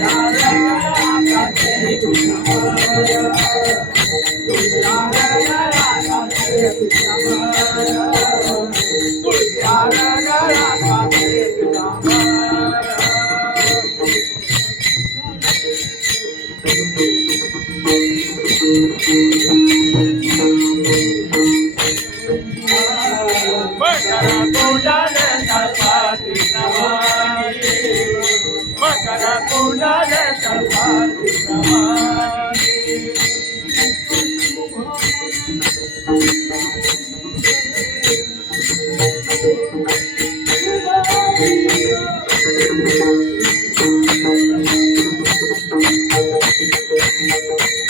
Yeah. Música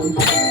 Música